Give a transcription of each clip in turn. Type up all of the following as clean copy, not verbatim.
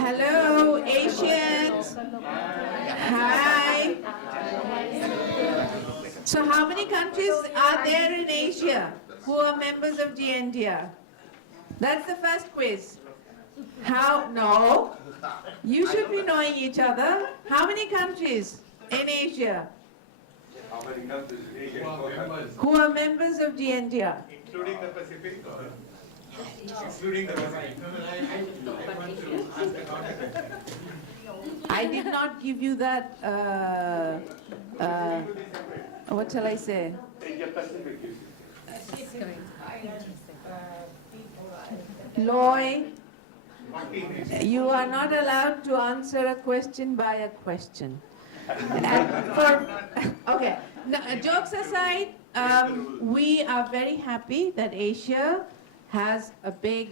Hello, Asians. Hi. So how many countries are there in Asia who are members of GNDR? That's the first quiz. No. You should be knowing each other. How many countries in Asia How many countries in Asia who are members of GNDR? including the Pacific? Excluding the Pacific. I did not give you that, what shall I say? Asia Pacific. Loy, you are not allowed to answer a question by a question. Okay, now, jokes aside, we are very happy that Asia has a big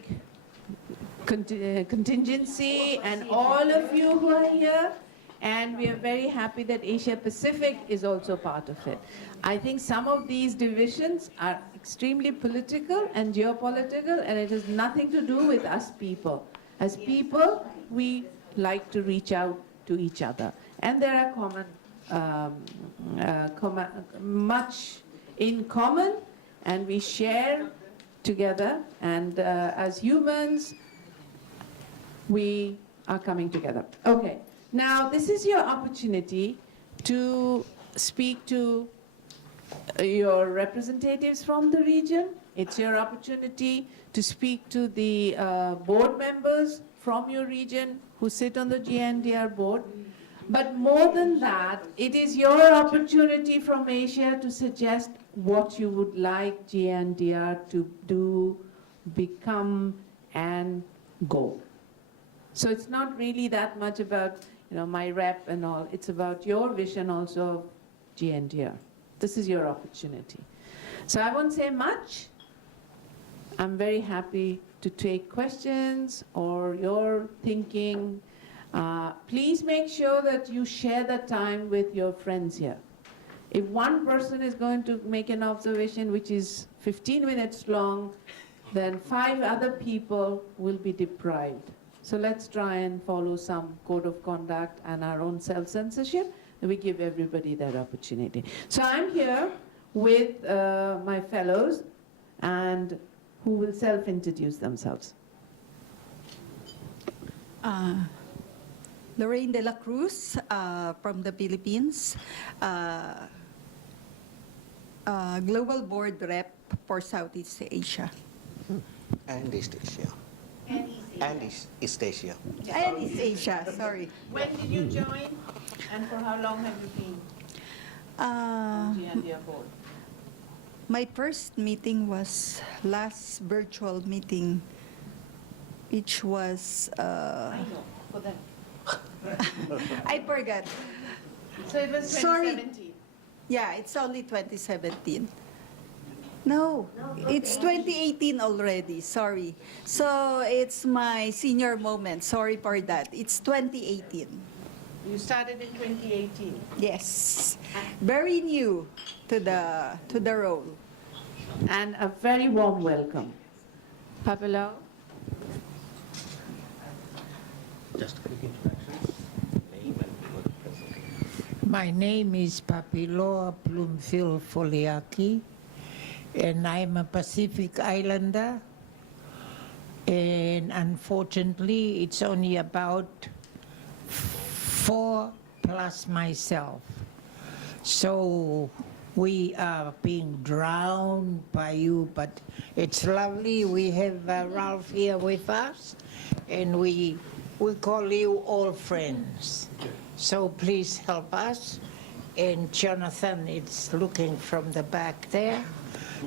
contingency and all of you who are here, and we are very happy that Asia Pacific is also part of it. I think some of these divisions are extremely political and geopolitical, and it has nothing to do with us people. As people, we like to reach out to each other, and there are much in common, and we share together, and as humans, we are coming together. Okay, now this is your opportunity to speak to your representatives from the region. It's your opportunity to speak to the board members from your region who sit on the GNDR board. But more than that, it is your opportunity from Asia to suggest what you would like GNDR to do, become, and go. So it's not really that much about, my rep and all. It's about your vision also of GNDR. This is your opportunity. So I won't say much. I'm very happy to take questions or your thinking. Please make sure that you share the time with your friends here. If one person is going to make an observation which is 15 minutes long, then 5 other people will be deprived. So let's try and follow some code of conduct and our own self-censorship, and we give everybody that opportunity. So I'm here with my fellows, and who will self-introduce themselves. Lorraine de la Cruz from the Philippines, Global Board Rep for Southeast Asia. And East Asia. And East Asia. And East Asia, sorry. When did you join, and for how long have you been on GNDR board? My first meeting was last virtual meeting, which was, I know, for them. I forgot. So it was 2017. Sorry. Yeah, it's only 2017. No, it's 2018 already, sorry. So it's my senior moment, sorry for that. It's 2018. You started in 2018. Yes, very new to the role. And a very warm welcome. Papilao? Just a quick introduction. Name and the presentation. My name is Papiloa Plumfield Foliaki, and I'm a Pacific Islander. And unfortunately, it's only about 4 plus myself. So we are being drowned by you, but it's lovely. We have Ralph here with us, and we call you all friends. So please help us. And Jonathan is looking from the back there.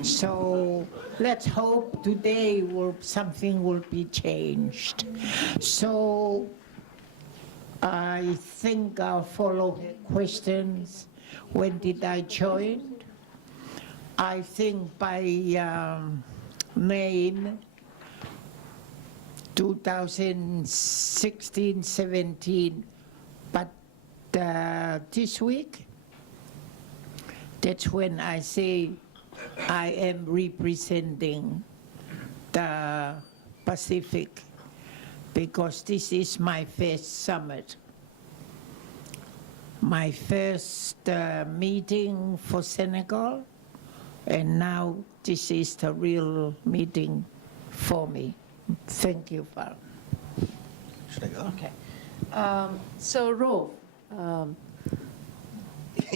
So let's hope today something will be changed. So I think I'll follow questions. When did I join? I think by name 2016, 17, but this week, that's when I say I am representing the Pacific because this is my first summit. My first meeting for Senegal, and now this is the real meeting for me. Thank you, Val. Should I go? Okay. So, Rove,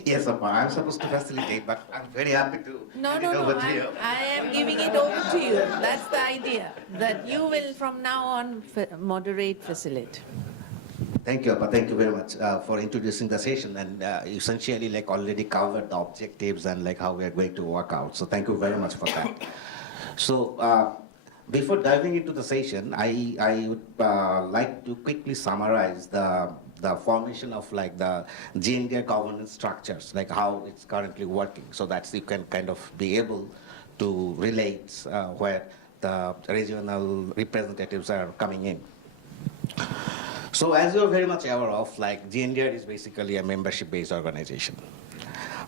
Yes, Appa, I'm supposed to facilitate, but I'm very happy to no, hand no, it no, over to you. I am giving it over to you. That's the idea, that you will from now on moderate, facilitate. Thank you, Appa. Thank you very much for introducing the session, and essentially like already covered the objectives and like how we are going to work out. So thank you very much for that. So before diving into the session, I would like to quickly summarize the formation of like the GNDR governance structures, like how it's currently working, so that you can kind of be able to relate where the regional representatives are coming in. So as you're very much aware of, like GNDR is basically a membership-based organization.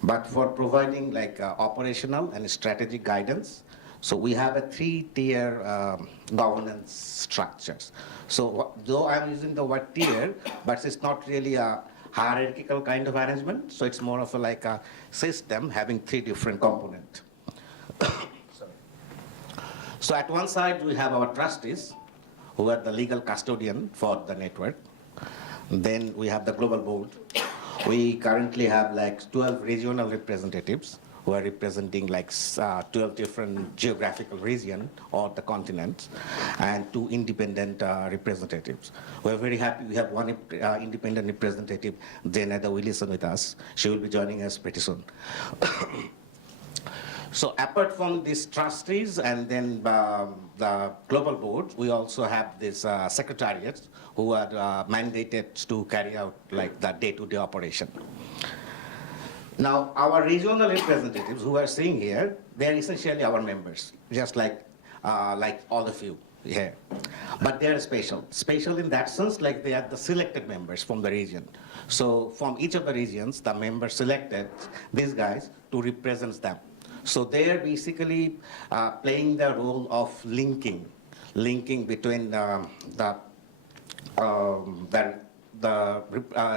But for providing like operational and strategic guidance, so we have a three-tier governance structures. So though I'm using the word tier, but it's not really a hierarchical kind of arrangement. So it's more of a, like a system having three different components. So at one side we have our trustees, who are the legal custodian for the network. Then we have the global board. We currently have like 12 regional representatives who are representing like 12 different geographical regions or the continents, and 2 independent representatives. We're very happy we have one independent representative, Jenada Willison, with us. She will be joining us pretty soon. So apart from these trustees and then the global board, we also have these secretariats who are mandated to carry out like the day-to-day operation. Now, our regional representatives who are sitting here, they're essentially our members, just like all of you here. But they're special. Special in that sense, like they are the selected members from the region. So from each of the regions, the members selected these guys to represent them. So they are basically playing the role of linking between the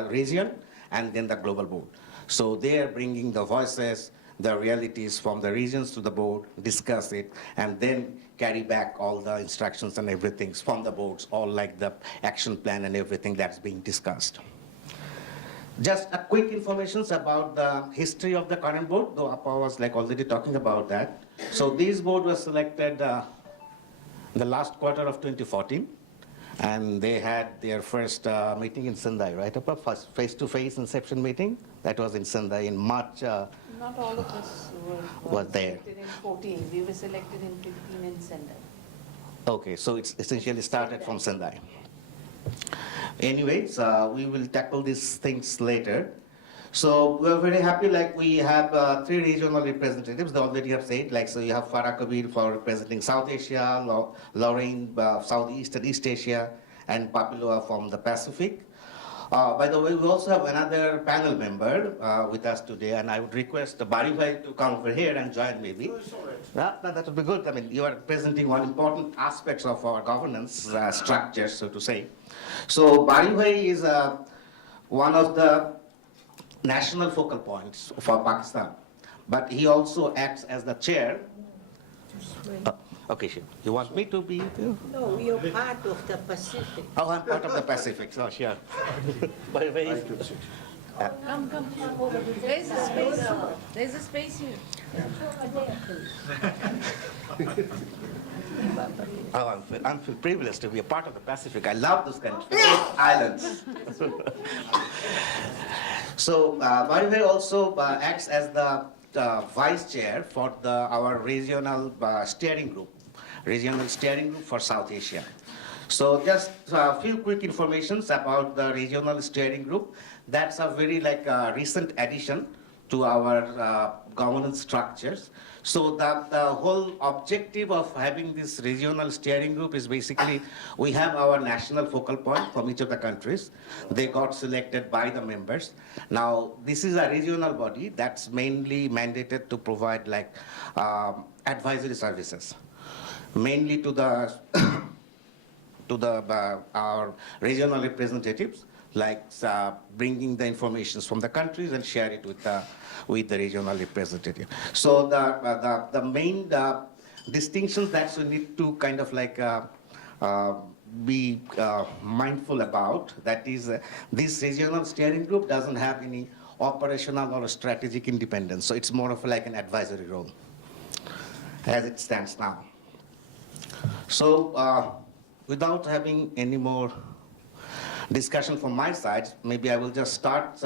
region and then the global board. So they are bringing the voices, the realities from the regions to the board, discuss it, and then carry back all the instructions and everything from the boards, all like the action plan and everything that's being discussed. Just a quick information about the history of the current board, though Appa was like already talking about that. So this board was selected in the last quarter of 2014, and they had their first meeting in Sendai, right, Appa? First face-to-face inception meeting. That was in Sendai in March. Not all of us were there. selected in 14. We were selected in 15 in Sendai. Okay, so it's essentially started from Sendai. Anyways, we will tackle these things later. So we're very happy, like we have 3 regional representatives, they already have said, like so you have Farah Kabir for representing South Asia, Lorraine, Southeast and East Asia, and Papilua from the Pacific. By the way, we also have another panel member with us today, and I would request Bari Bhai to come over here and join maybe. That would be good. I mean, you are presenting one important aspect of our governance structure, so to say. So Bari Bhai is one of the national focal points for Pakistan, but he also acts as the chair. Okay, sure. You want me to be there? No, you're part of the Pacific. Oh, I'm part of the Pacific, so sure. Bari Bhai. Come. There's a space. There's a space here. Oh, I'm feel privileged to be a part of the Pacific. I love this country, islands. So, Bari Bhai also acts as the vice chair for our regional steering group for South Asia. So, just a few quick informations about the regional steering group. That's a very recent addition to our governance structures. So the whole objective of having this regional steering group is basically we have our national focal point from each of the countries. They got selected by the members. Now this is a regional body that's mainly mandated to provide advisory services, mainly to the to our regional representatives, like bringing the information from the countries and share it with the regional representative. So the main distinctions that we need to kind of like be mindful about, that is this regional steering group doesn't have any operational or strategic independence, so it's more of like an advisory role as it stands now. So without having any more discussion from my side, maybe I will just start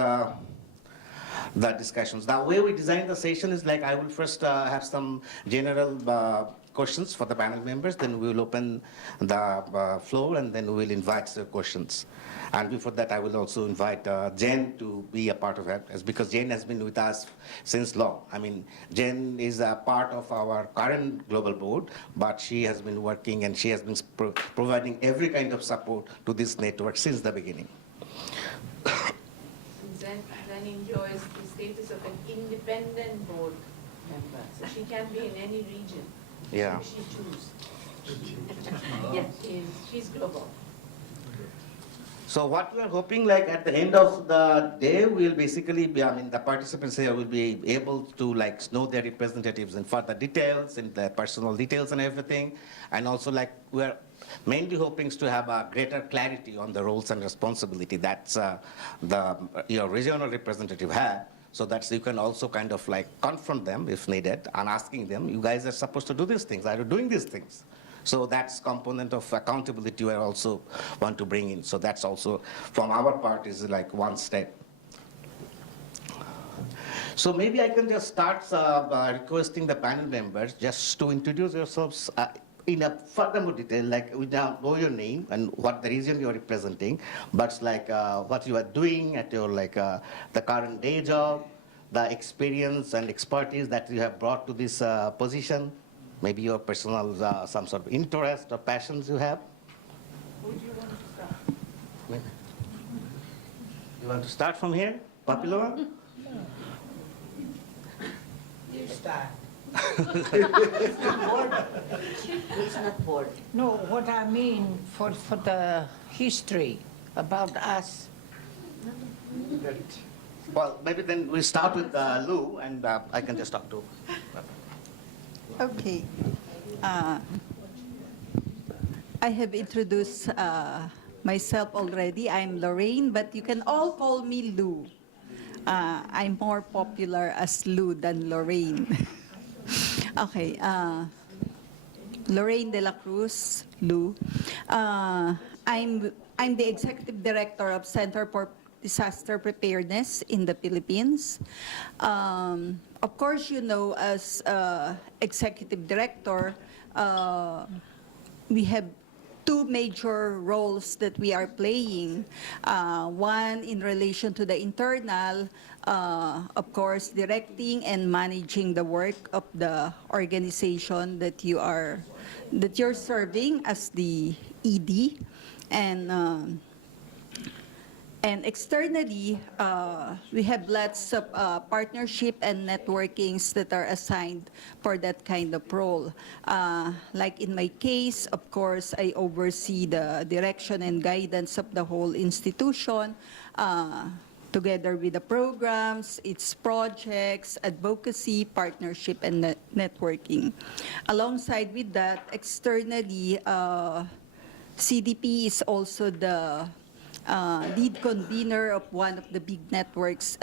the discussions. The way we designed the session is like I will first have some general questions for the panel members, then we will open the floor, and then we will invite the questions. And before that, I will also invite Jen to be a part of it, because Jen has been with us since long. I mean, Jen is a part of our current global board, but she has been working and she has been providing every kind of support to this network since the beginning. Zen enjoys the status of an independent board member, so she can be in any region. Yeah. If she chooses. Yes, she's global. So what we are hoping, like at the end of the day, we'll basically be, I mean, the participants here will be able to like know their representatives in further details, in the personal details and everything. And also like we're mainly hoping to have a greater clarity on the roles and responsibility that your regional representative had. So that you can also kind of like confront them if needed and asking them, you guys are supposed to do these things, are you doing these things? So that's component of accountability we also want to bring in. So that's also from our part is like one step. So maybe I can just start by requesting the panel members just to introduce yourselves in a further more detail, like we now know your name and what the region you're representing, but like what you are doing at your like the current day job, the experience and expertise that you have brought to this position, maybe your personal some sort of interest or passions you have. Who do you want to start? You want to start from here, Papilova? You start. It's not bored. No, what I mean for the history about us. Well, maybe then we start with Lou, and I can just talk to. Okay. I have introduced myself already. I'm Lorraine, but you can all call me Lou. I'm more popular as Lou than Lorraine. Okay. Lorraine de la Cruz, Lou. I'm the executive director of Center for Disaster Preparedness in the Philippines. Of course, you know, as executive director, we have two major roles that we are playing. One in relation to the internal, of course, directing and managing the work of the organization that you're serving as the ED, and externally, we have lots of partnership and networkings that are assigned for that kind of role. Like in my case, of course, I oversee the direction and guidance of the whole institution, together with the programs, its projects, advocacy, partnership, and networking. Alongside with that, externally, CDP is also the lead convener of one of the big networks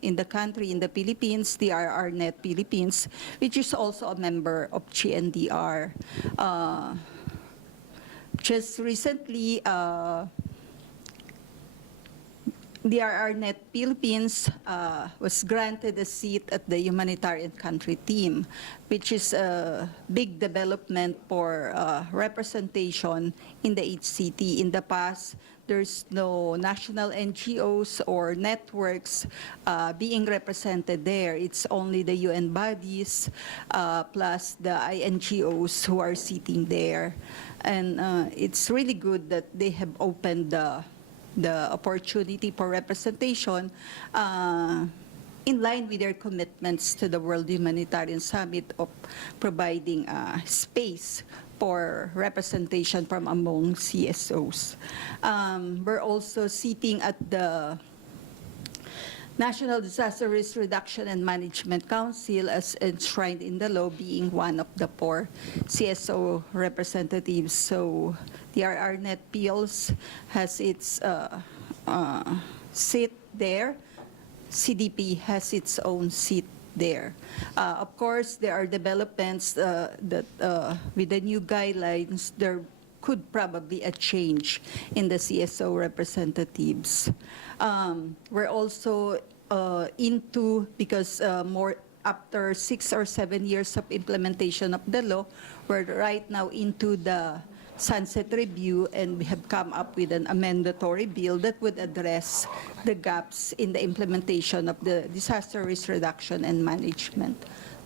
in the country, in the Philippines, the RRNet Philippines, which is also a member of GNDR. Just recently, the RRNet Philippines was granted a seat at the humanitarian country team, which is a big development for representation in the HCT. In the past, there's no national NGOs or networks being represented there. It's only the UN bodies plus the INGOs who are sitting there. And it's really good that they have opened the opportunity for representation in line with their commitments to the World Humanitarian Summit of providing space for representation from among CSOs. We're also sitting at the National Disaster Risk Reduction and Management Council as enshrined in the law, being one of the 4 CSO representatives. So DRR Net PILS has its seat there. CDP has its own seat there. Of course, there are developments that with the new guidelines, there could probably a change in the CSO representatives. We're also into, because more after 6 or 7 years of implementation of the law, we're right now into the sunset review, and we have come up with an amendatory bill that would address the gaps in the implementation of the disaster risk reduction and management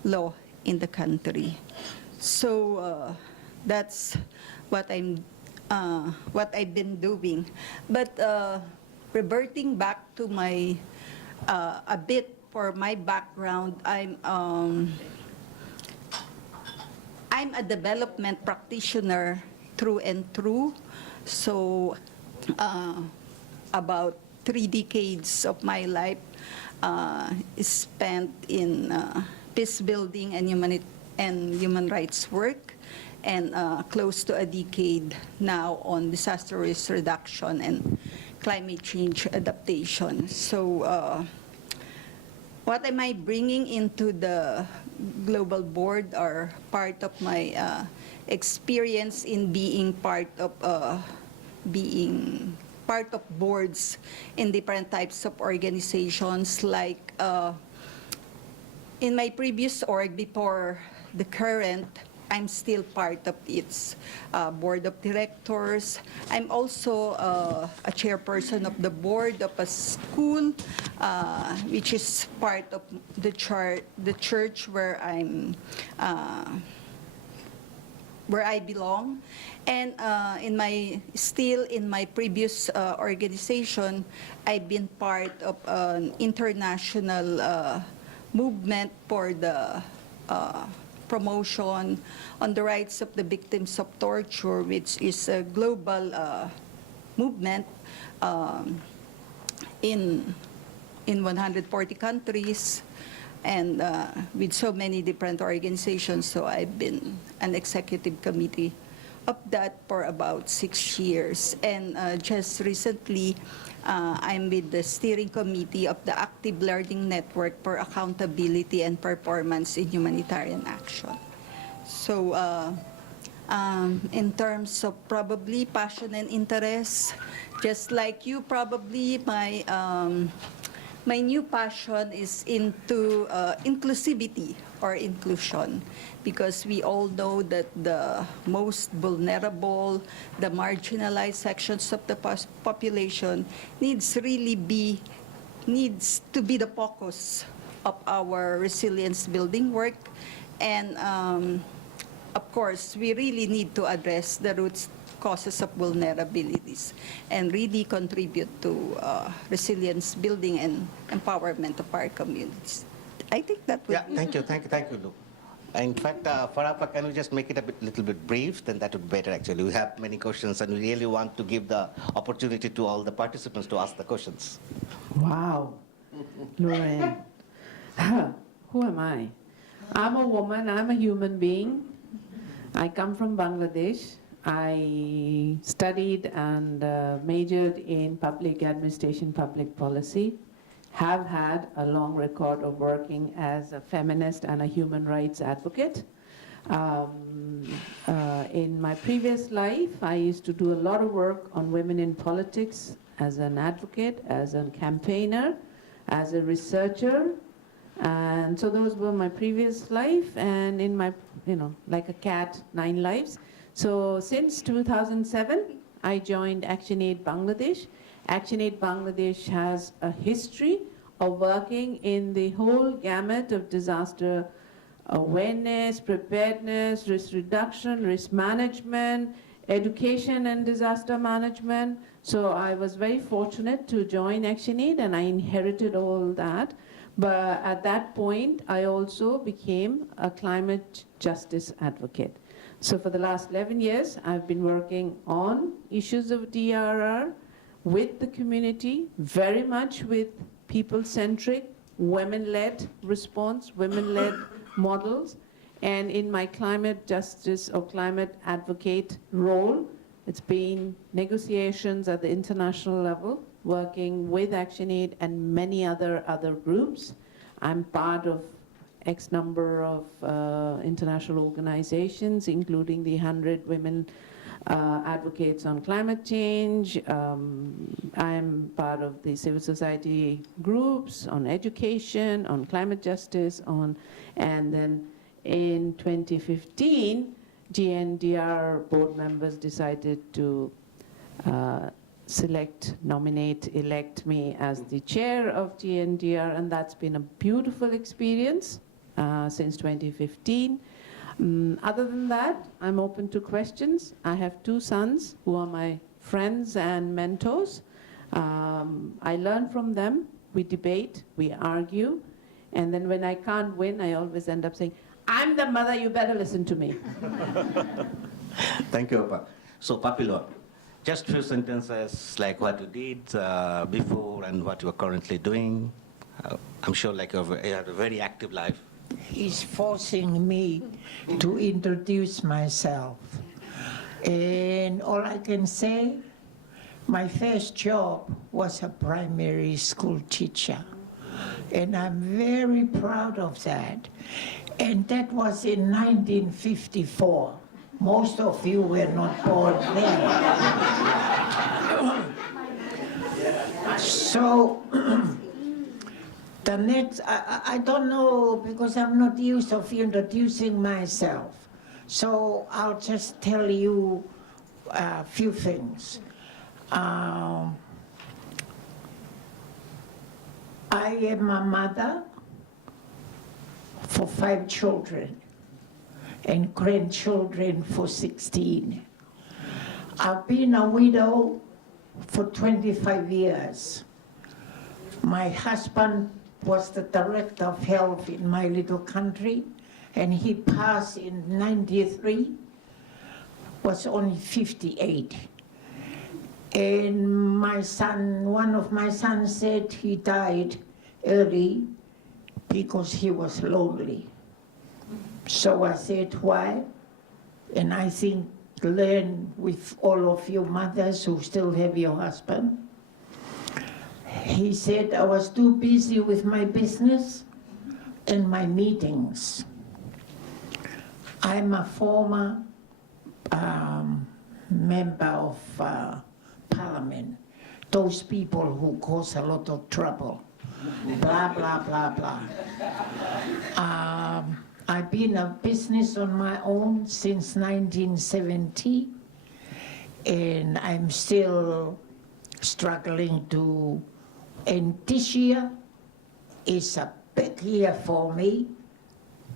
law in the country. So that's what I've been doing. But reverting back to my a bit for my background, I'm a development practitioner through and through. So about 3 decades of my life is spent in peace building and human rights work, and close to a decade now on disaster risk reduction and climate change adaptation. So what am I bringing into the global board are part of my experience in being part of boards in different types of organizations, like in my previous org before the current, I'm still part of its board of directors. I'm also a chairperson of the board of a school, which is part of the church where I belong. And in my previous organization, I've been part of an international movement for the promotion on the rights of the victims of torture, which is a global movement in 140 countries, and with so many different organizations. So I've been an executive committee of that for about 6 years. And just recently, I'm with the steering committee of the Active Learning Network for Accountability and Performance in Humanitarian Action. So in terms of probably passion and interest, just like you, probably my new passion is into inclusivity or inclusion, because we all know that the most vulnerable, the marginalized sections of the population needs to be the focus of our resilience building work. And of course, we really need to address the root causes of vulnerabilities and really contribute to resilience building and empowerment of our communities. I think that would be... Thank you, Lou. In fact, Farapa, can we just make it little bit brief? Then that would be better, actually. We have many questions, and we really want to give the opportunity to all the participants to ask the questions. Wow, Lorraine. Who am I? I'm a woman, I'm a human being. I come from Bangladesh. I studied and majored in public administration, public policy. Have had a long record of working as a feminist and a human rights advocate. In my previous life, I used to do a lot of work on women in politics as an advocate, as a campaigner, as a researcher. And so those were my previous life, and in my, like a cat, 9 lives. So since 2007, I joined ActionAid Bangladesh. ActionAid Bangladesh has a history of working in the whole gamut of disaster awareness, preparedness, risk reduction, risk management, education and disaster management. So I was very fortunate to join ActionAid, and I inherited all that. But at that point, I also became a climate justice advocate. So for the last 11 years, I've been working on issues of DRR with the community, very much with people-centric, women-led response, women-led models. And in my climate justice or climate advocate role, it's been negotiations at the international level, working with ActionAid and many other groups. I'm part of X number of international organizations, including the 100 Women Advocates on Climate Change. I'm part of the civil society groups on education, on climate justice, and then in 2015, GNDR board members decided to nominate, elect me as the chair of GNDR, and that's been a beautiful experience since 2015. Other than that, I'm open to questions. I have 2 sons who are my friends and mentors. I learn from them. We debate, we argue, and then when I can't win, I always end up saying, I'm the mother, you better listen to me. Thank you, Appa. So, Papilo, just few sentences like what you did before and what you are currently doing. I'm sure like you had a very active life. He's forcing me to introduce myself. And all I can say, my first job was a primary school teacher. And I'm very proud of that. And that was in 1954. Most of you were not born then. So, the next, I don't know, because I'm not used of introducing myself. So I'll just tell you a few things. I am a mother for 5 children and grandchildren for 16. I've been a widow for 25 years. My husband was the director of health in my little country, and he passed in 93, was only 58. And my son, one of my sons said he died early because he was lonely. So I said, why? And I think learn with all of you mothers who still have your husband. He said, I was too busy with my business and my meetings. I'm a former member of parliament, those people who cause a lot of trouble, blah, blah, blah, blah. I've been a business on my own since 1970, and I'm still struggling to, and this year is a big year for me.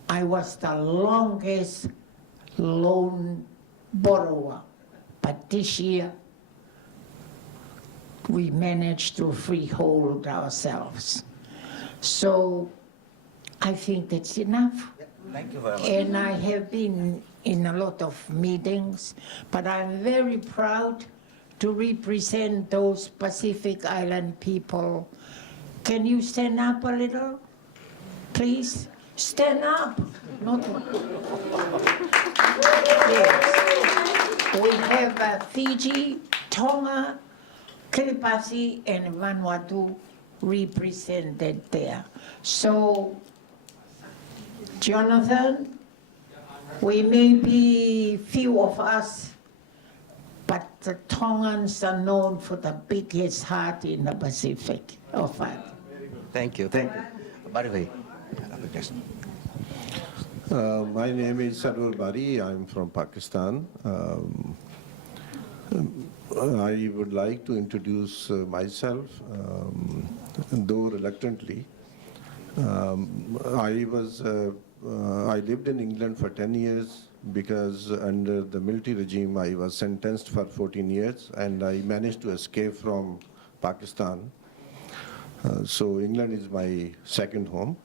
I was the longest loan borrower, but this year we managed to freehold ourselves. So I think that's enough. Thank you very much. And I have been in a lot of meetings, but I'm very proud to represent those Pacific Island people. Can you stand up a little, please? Stand up. Not... Yes. We have Fiji, Tonga, Kiribati, and Vanuatu represented there. So, Jonathan, we may be few of us, but the Tongans are known for the biggest heart in the Pacific of us. Thank you, thank you. By the way, My name is Sarwar Bari. I'm from Pakistan. I would like to introduce myself, though reluctantly. I lived in England for 10 years because under the military regime I was sentenced for 14 years and I managed to escape from Pakistan. So England is my second home.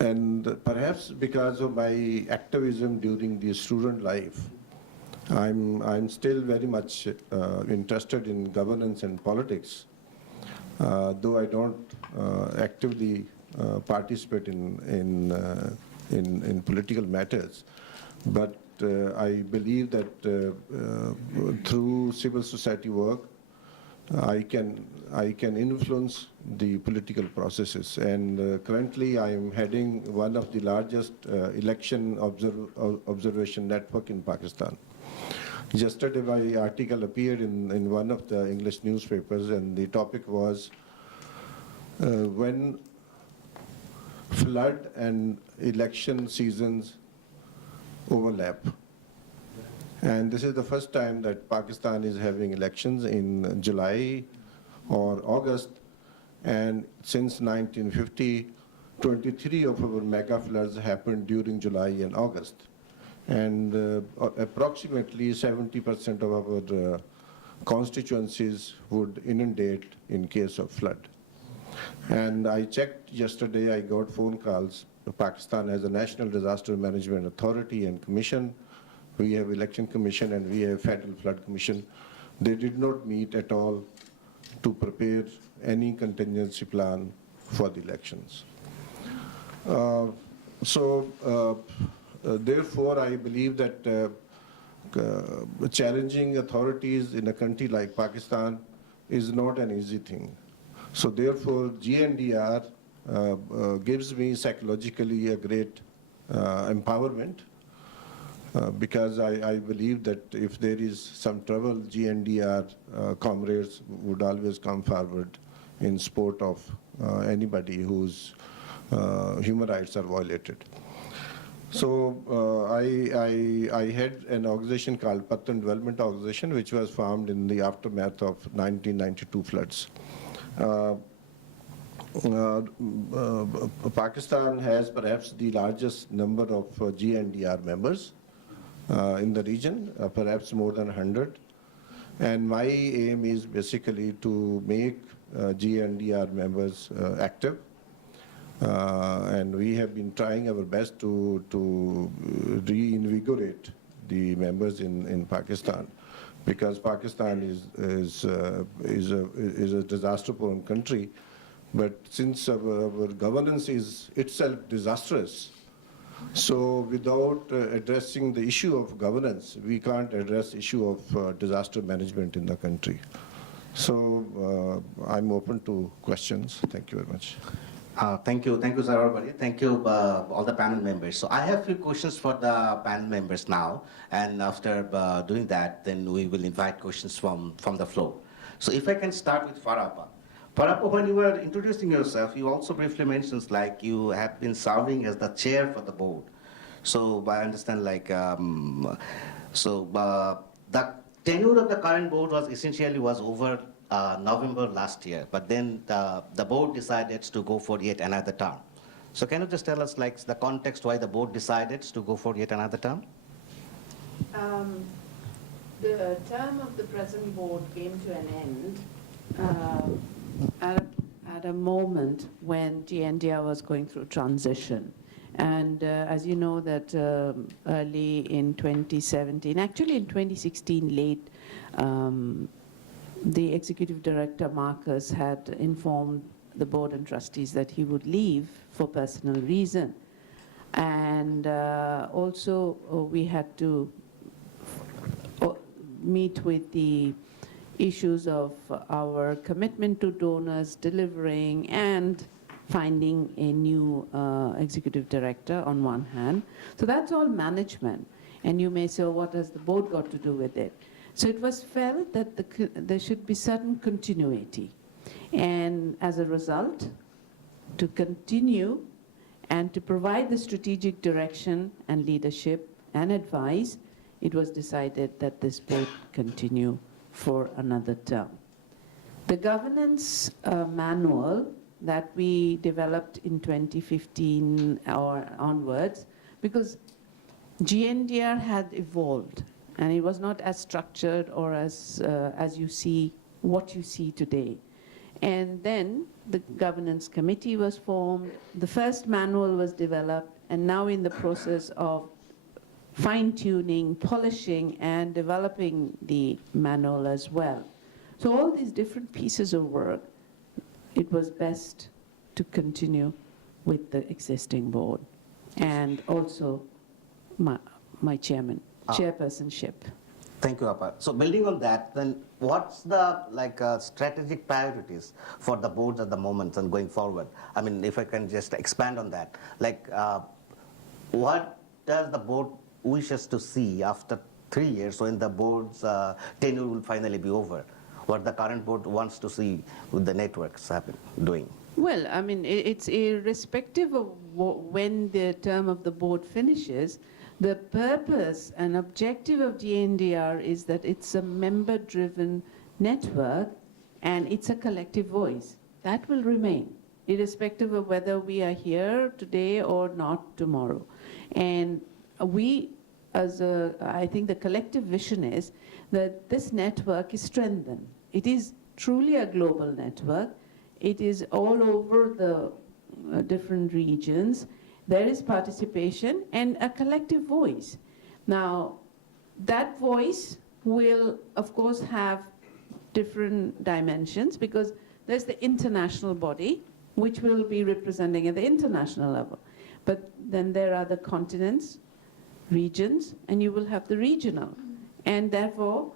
And perhaps because of my activism during the student life, I'm still very much interested in governance and politics, though I don't actively participate in political matters. But I believe that through civil society work, I can influence the political processes. And currently, I am heading one of the largest election observation network in Pakistan. Yesterday, my article appeared in one of the English newspapers, and the topic was when flood and election seasons overlap. And this is the first time that Pakistan is having elections in July or August. And since 1950, 23 of our mega floods happened during July and August. And approximately 70% of our constituencies would inundate in case of flood. And I checked yesterday, I got phone calls. Pakistan has a National Disaster Management Authority and Commission. We have Election Commission and we have Federal Flood Commission. They did not meet at all to prepare any contingency plan for the elections. Therefore, I believe that challenging authorities in a country like Pakistan is not an easy thing. So therefore, GNDR gives me psychologically a great empowerment because I believe that if there is some trouble, GNDR comrades would always come forward in support of anybody whose human rights are violated. So I had an organization called Patan Development Organization, which was formed in the aftermath of 1992 floods. Pakistan has perhaps the largest number of GNDR members in the region, perhaps more than 100. And my aim is basically to make GNDR members active. And we have been trying our best to reinvigorate the members in Pakistan, because Pakistan is a disaster-prone country. But since our governance is itself disastrous, so without addressing the issue of governance, we can't address issue of disaster management in the country. So I'm open to questions. Thank you very much. Thank you, sir, everybody. Thank you, all the panel members. So I have a few questions for the panel members now, and after doing that, then we will invite questions from the floor. So if I can start with Farapa. Farapa, when you were introducing yourself, you also briefly mentioned like you have been serving as the chair for the board. So I understand like, the tenure of the current board was essentially over November last year, but then the board decided to go for yet another term. So can you just tell us like the context why the board decided to go for yet another term? The term of the present board came to an end at a moment when GNDR was going through transition. And as you know that early in 2017, actually in 2016 late, the executive director, Marcus, had informed the board and trustees that he would leave for personal reason. And also we had to meet with the issues of our commitment to donors, delivering, and finding a new executive director on one hand. So that's all management. And you may say, oh, what has the board got to do with it? So it was felt that there should be certain continuity. And as a result, to continue and to provide the strategic direction and leadership and advice, it was decided that this board continue for another term. The governance manual that we developed in 2015 or onwards, because GNDR had evolved, and it was not as structured or as you see, what you see today. And then the governance committee was formed, the first manual was developed, and now in the process of fine-tuning, polishing, and developing the manual as well. So all these different pieces of work, it was best to continue with the existing board and also my chairpersonship. Thank you, Appa. So building on that, then what's the strategic priorities for the boards at the moment and going forward? I mean, if I can just expand on that, what does the board wishes to see after 3 years when the board's tenure will finally be over? What the current board wants to see with the networks doing? Well, I mean, it's irrespective of when the term of the board finishes. The purpose and objective of GNDR is that it's a member-driven network and it's a collective voice. That will remain, irrespective of whether we are here today or not tomorrow. And we, I think the collective vision is that this network is strengthened. It is truly a global network. It is all over the different regions. There is participation and a collective voice. Now, that voice will, of course, have different dimensions because there's the international body, which will be representing at the international level. But then there are the continents, regions, and you will have the regional. And therefore,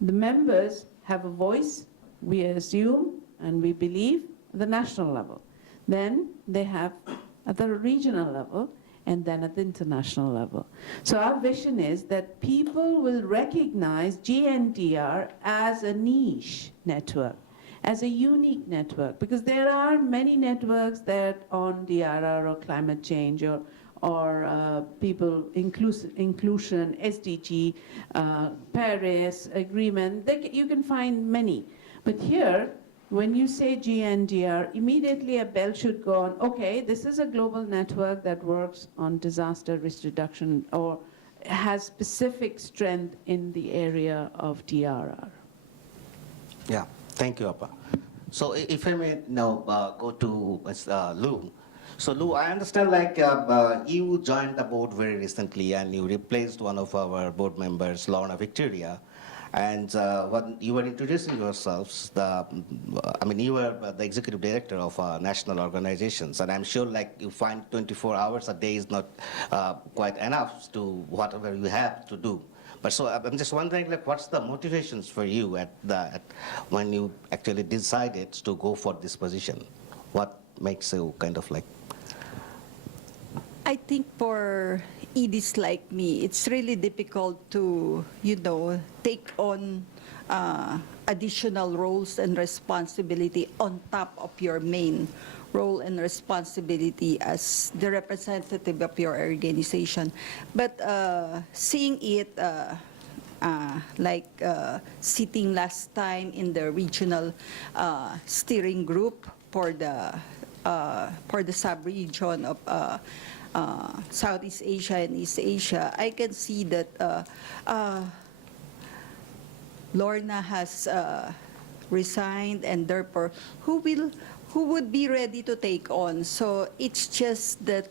the members have a voice, we assume, and we believe, at the national level. Then they have at the regional level, and then at the international level. So our vision is that people will recognize GNDR as a niche network, as a unique network, because there are many networks that on DRR or climate change or people inclusion, SDG, Paris Agreement, you can find many. But here, when you say GNDR, immediately a bell should go on, okay, this is a global network that works on disaster risk reduction or has specific strength in the area of DRR. Yeah, thank you, Appa. So if I may now go to Lou. So Lou, I understand you joined the board very recently and you replaced one of our board members, Lorna Victoria. And when you were introducing yourselves, you were the executive director of national organizations, and I'm sure you find 24 hours a day is not quite enough to whatever you have to do. But so I'm just wondering, what's the motivations for you when you actually decided to go for this position? What makes you I think for EDs like me, it's really difficult to, take on additional roles and responsibility on top of your main role and responsibility as the representative of your organization. But seeing it sitting last time in the regional steering group for the sub-region of Southeast Asia and East Asia, I can see that Lorna has resigned, and therefore, who would be ready to take on? So it's just that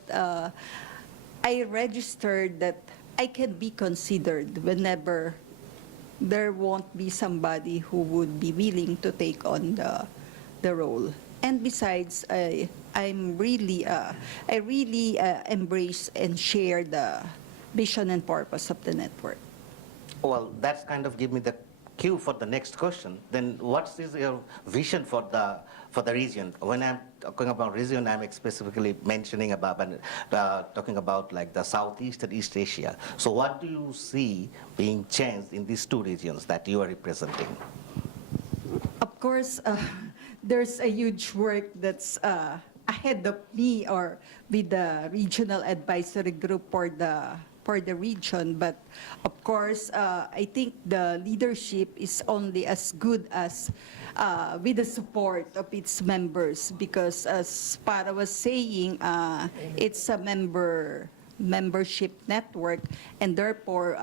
I registered that I can be considered whenever there won't be somebody who would be willing to take on the role. And besides, I really embrace and share the vision and purpose of the network. Well, that's give me the cue for the next question. Then what is your vision for the region? When I'm talking about region, I'm specifically mentioning talking about the Southeast and East Asia. So what do you see being changed in these two regions that you are representing? Of course, there's a huge work that's ahead of me or with the regional advisory group for the region. But of course, I think the leadership is only as good as with the support of its members, because as Para was saying, it's a membership network, and therefore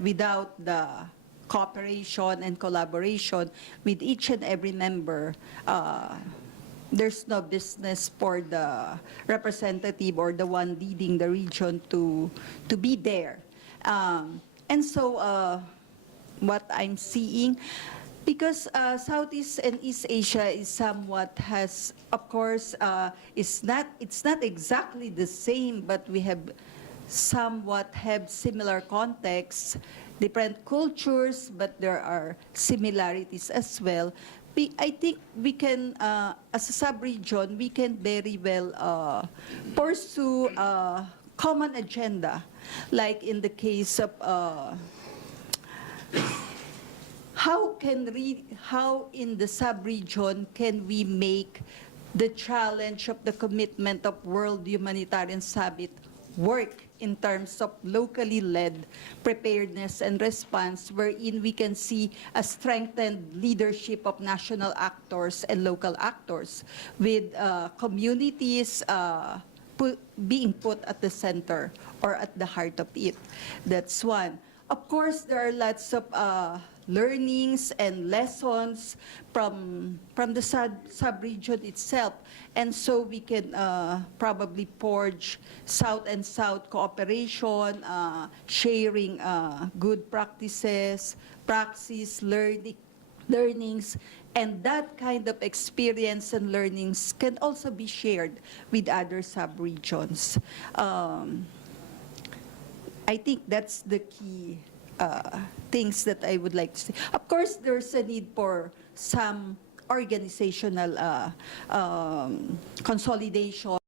without the cooperation and collaboration with each and every member, there's no business for the representative or the one leading the region to be there. And so what I'm seeing, because Southeast and East Asia is somewhat has, of course, it's not exactly the same, but we have somewhat have similar contexts, different cultures, but there are similarities as well. I think we can, as a sub-region, we can very well pursue a common agenda, like in the case of how in the sub-region can we make the challenge of the commitment of World Humanitarian Summit work in terms of locally led preparedness and response, wherein we can see a strengthened leadership of national actors and local actors, with communities being put at the center or at the heart of it. That's one. Of course, there are lots of learnings and lessons from the sub-region itself. And so we can probably forge South and South cooperation, sharing good practices, learnings, and that kind of experience and learnings can also be shared with other sub-regions. I think that's the key things that I would like to say. Of course, there's a need for some organizational consolidation